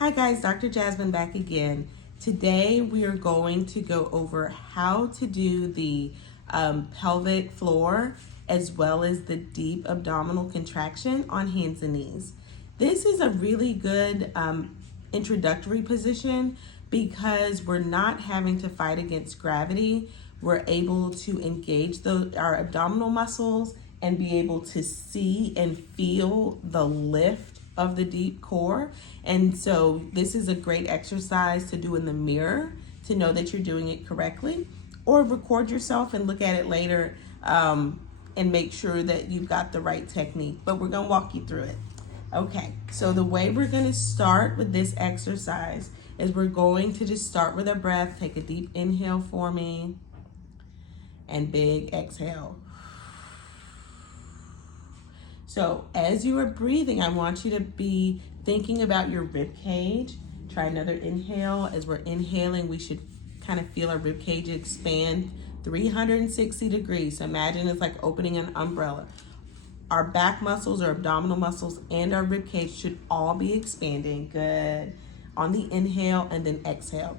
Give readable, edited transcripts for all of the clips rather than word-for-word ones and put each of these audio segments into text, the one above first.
Hi guys, Dr. Jasmine back again. Today we are going to go over how to do the pelvic floor as well as the deep abdominal contraction on hands and knees. This is a really good introductory position because we're not having to fight against gravity. We're able to engage our abdominal muscles and be able to see and feel the lift of the deep core. And so this is a great exercise to do in the mirror to know that you're doing it correctly, or record yourself and look at it later and make sure that you've got the right technique. But we're gonna walk you through it. Okay, so the way we're gonna start with this exercise is we're going to just start with our breath. Take a deep inhale for me and big exhale. So as you are breathing, I want you to be thinking about your rib cage. Try another inhale. As we're inhaling, we should kind of feel our rib cage expand 360 degrees. So imagine it's like opening an umbrella. Our back muscles, our abdominal muscles, and our rib cage should all be expanding. Good. On the inhale and then exhale.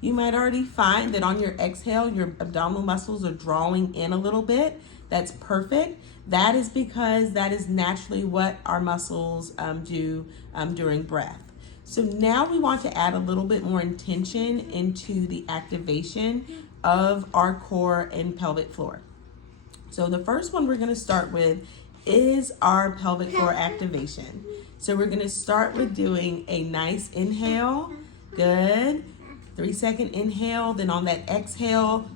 You might already find that on your exhale, your abdominal muscles are drawing in a little bit. That's perfect. That is because that is naturally what our muscles do during breath. So now we want to add a little bit more intention into the activation of our core and pelvic floor. So the first one we're going to start with is our pelvic floor activation. So we're going to start with doing a nice inhale. Good. 3-second inhale. Then on that exhale,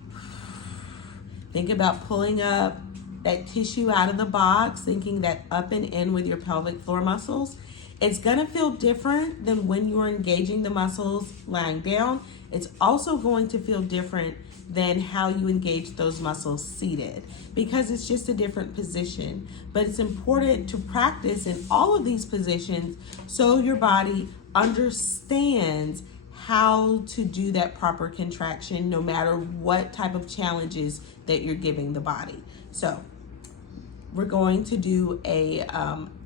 think about pulling up that tissue out of the box, thinking that up and in with your pelvic floor muscles. It's gonna feel different than when you're engaging the muscles lying down. It's also going to feel different than how you engage those muscles seated because it's just a different position. But it's important to practice in all of these positions so your body understands how to do that proper contraction no matter what type of challenges that you're giving the body. So we're going to do a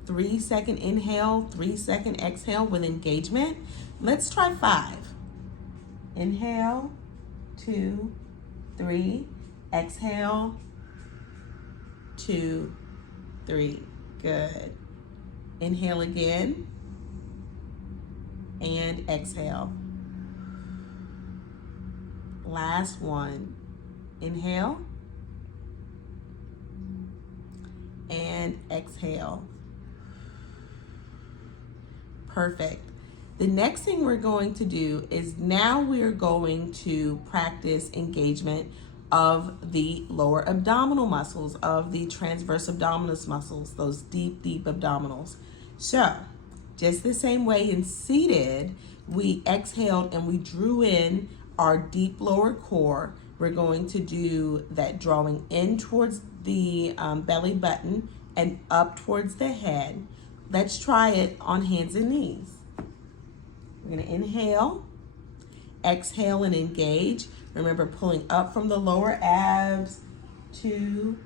3-second inhale, 3-second exhale with engagement. Let's try 5. Inhale, 2, 3, exhale, 2, 3. Good. Inhale again and exhale. Last one. Inhale and exhale. Perfect. The next thing we're going to do is now we're going to practice engagement of the lower abdominal muscles, of the transverse abdominis muscles, those deep abdominals. So just the same way in seated, we exhaled and we drew in our deep lower core. We're going to do that drawing in towards the belly button and up towards the head. Let's try it on hands and knees. We're gonna inhale, exhale and engage. Remember, pulling up from the lower abs, 2,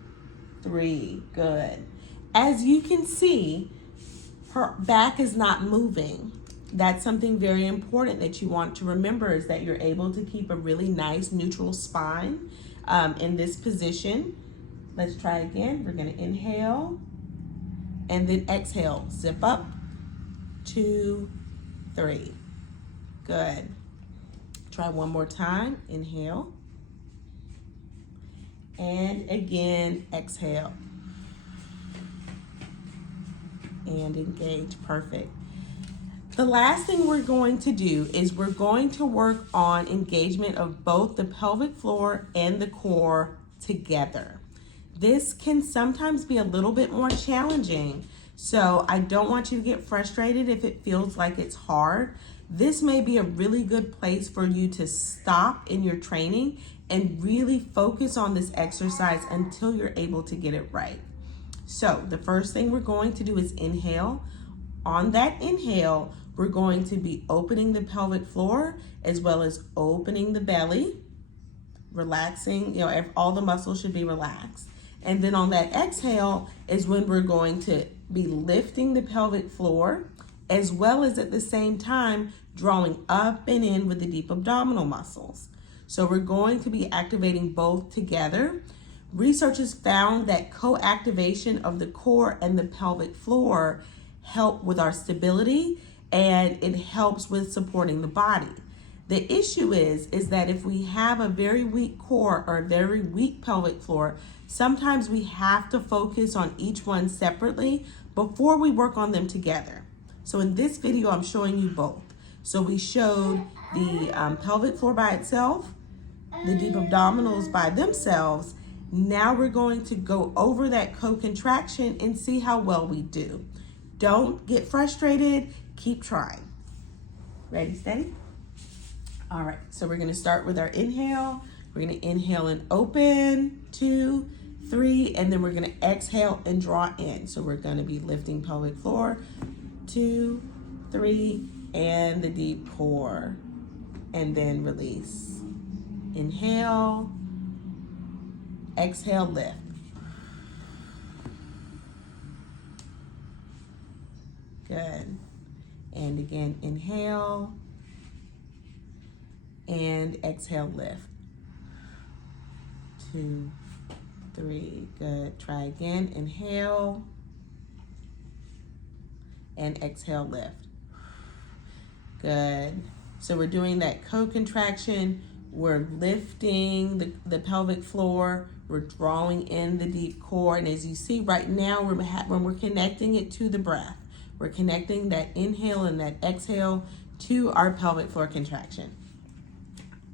3, good. As you can see, her back is not moving. That's something very important that you want to remember, is that you're able to keep a really nice neutral spine in this position. Let's try again. We're gonna inhale and then exhale. Zip up, 2, 3. Good. Try one more time. Inhale. And again, exhale. And engage. Perfect. The last thing we're going to do is we're going to work on engagement of both the pelvic floor and the core together. This can sometimes be a little bit more challenging, so I don't want you to get frustrated if it feels like it's hard. This may be a really good place for you to stop in your training and really focus on this exercise until you're able to get it right. So the first thing we're going to do is inhale. On that inhale, we're going to be opening the pelvic floor as well as opening the belly, relaxing, all the muscles should be relaxed. And then on that exhale is when we're going to be lifting the pelvic floor as well as at the same time drawing up and in with the deep abdominal muscles. So we're going to be activating both together. Researchers found that co-activation of the core and the pelvic floor help with our stability, and it helps with supporting the body. The issue is that if we have a very weak core or a very weak pelvic floor, sometimes we have to focus on each one separately before we work on them together. So in this video, I'm showing you both. So we showed the pelvic floor by itself, the deep abdominals by themselves. Now we're going to go over that co-contraction and see how well we do. Don't get frustrated, keep trying. Ready, steady? All right, so we're gonna start with our inhale. We're gonna inhale and open, 2, 3, and then we're gonna exhale and draw in. So we're gonna be lifting pelvic floor, 2, 3, and the deep core, and then release. Inhale, exhale, lift. Good. And again, inhale and exhale, lift. 2, 3, good. Try again, inhale and exhale, lift. Good. So we're doing that co-contraction. We're lifting the pelvic floor. We're drawing in the deep core. And as you see right now, when we're connecting it to the breath, we're connecting that inhale and that exhale to our pelvic floor contraction.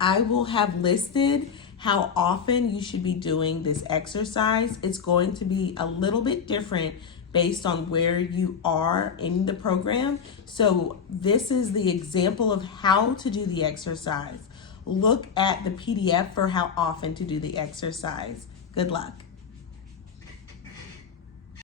I will have listed how often you should be doing this exercise. It's going to be a little bit different based on where you are in the program. So this is the example of how to do the exercise. Look at the PDF for how often to do the exercise. Good luck.